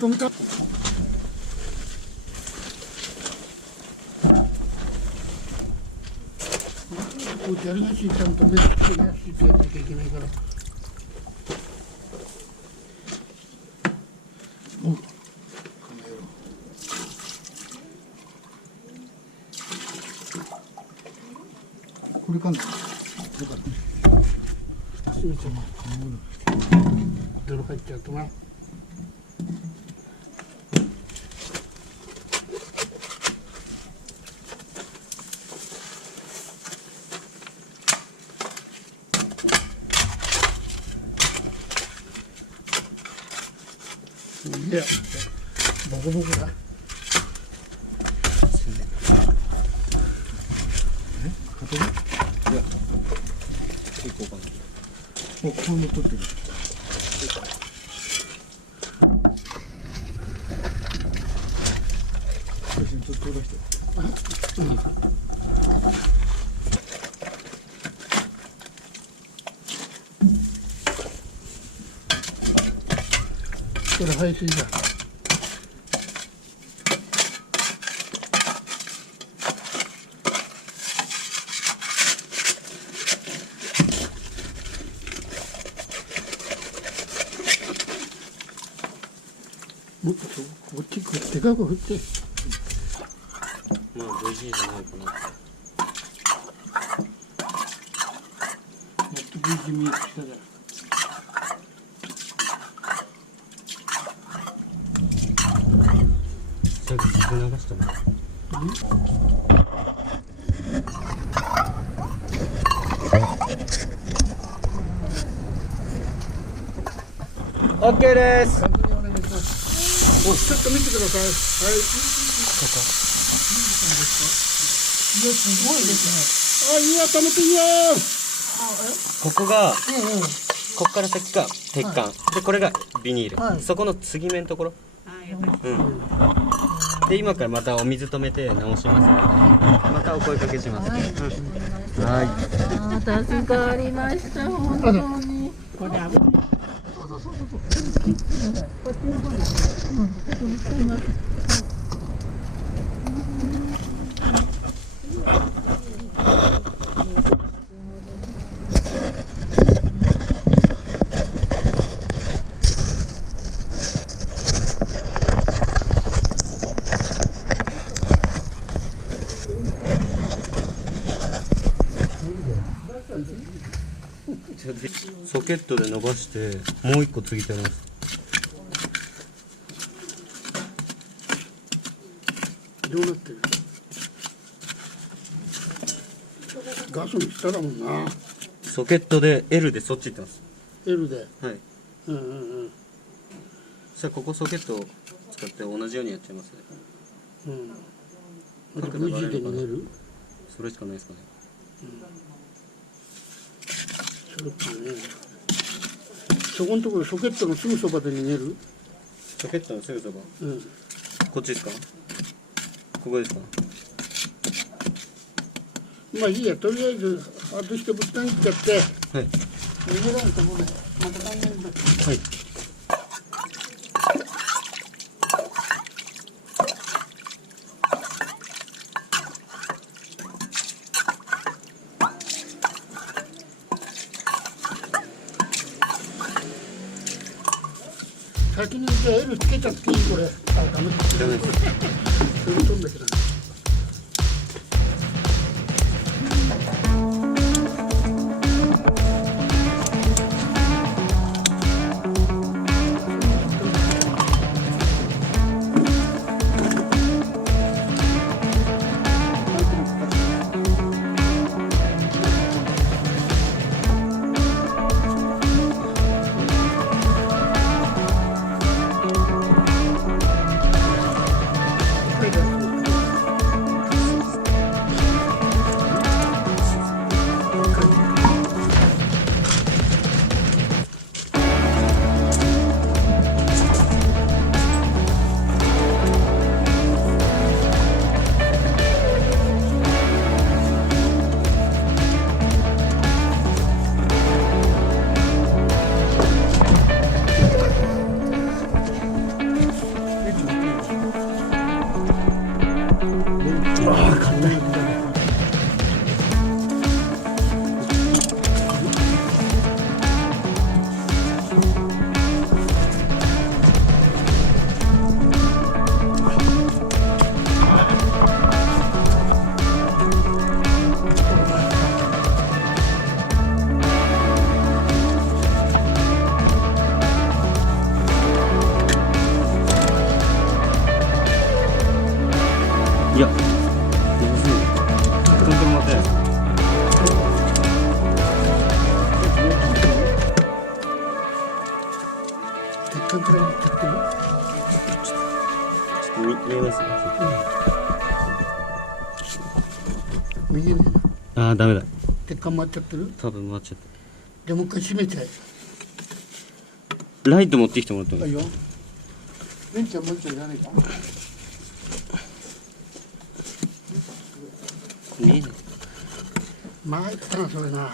止めた。こうやりがしちゃんと目つけてやってやらなきゃいけないから。これかな。泥入っちゃうとな。いや、ボコボコだ。硬い？いや、結構かな。お、こういうの取ってる。ちょっと出して。これ排水だ。もっとこっちでかく振って。まあ VG じゃないかな。やっと VG 見えてきたじゃん。最後水流してもらう。オッケーです。お、ちょっと見てください。はい。いや、すごいですね。あ、いいや、溜めていいよ。ここが、ここから先が鉄管、でこれがビニール、そこの継ぎ目のところ。で今からまたお水止めて直しますので、またお声かけします。はい。助かりました。本当に。これ危ない。こっちの方です。すいません。ソケットで伸ばしてもう一個継ぎてます。どうなってる？ガスの下だもんな。ソケットで L でそっち行ってます。 L で。はい。じゃあここソケットを使って同じようにやっちゃいますね。また VG で逃げる？それしかないですかね。そこのところソケットのすぐそばで逃げる？ソケットのすぐそば。こっちですか？ここですか？まあいいや、とりあえず外してぶった切っちゃって。はい。逃げないところでまた考えるんだ。はい。先にじゃあ L つけちゃっていい？これ。あ、ダメです。ダメです。それ飛んだけどね。見えます？右ね。ああ、ダメだ。鉄管回っちゃってる？多分回っちゃっでもう一回閉めちゃえ。た。ライト持ってきてもらってもいい？いいよ。レンちゃんもう一丁いらないか？見えない。参ったなそれな。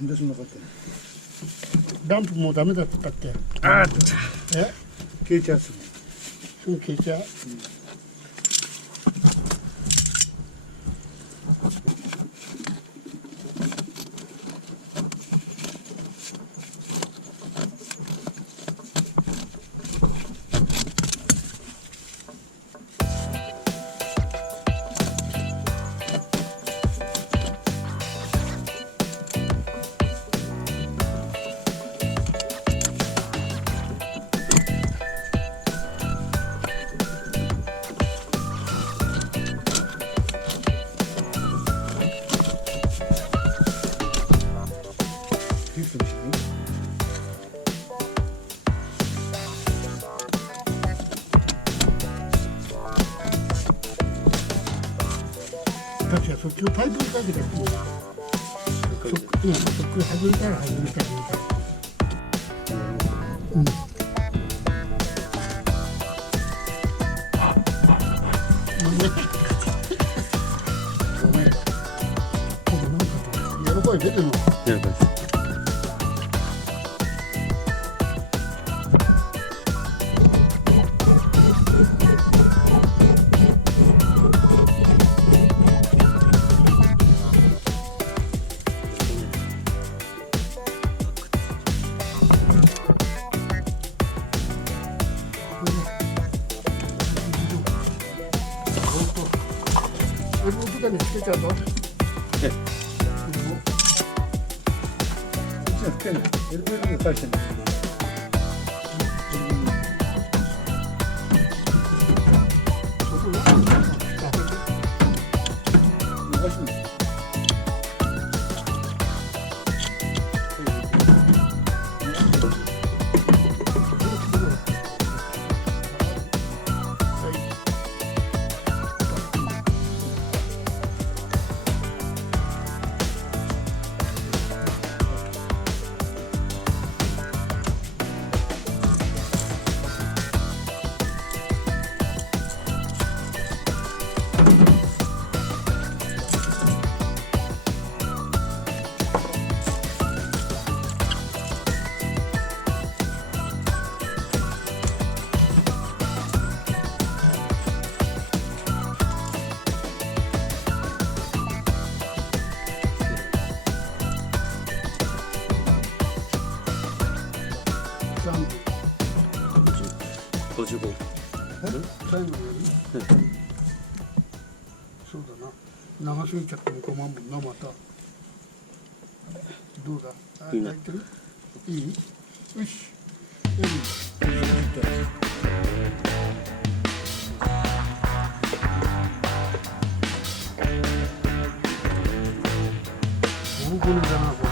なんでそんなかってんの？ランプもうダメだったっけ？あっえ？消えちゃうっすね。すぐ消えちゃう。ヒットしない？確かそっちのパイプにかけてこうな。そっくり外れたら外れたらいいから。うん。ごめん。なんかやる声出てるの？やるかです。エルボとかにつけちゃうの？うちはつけない。エルボーで返してんの。流すんですよ。3部55。最後にそうだな、長すぎちゃっても困るもんな、また。どうだ、いいな。入ってる？いい？よし。大骨だな、これ。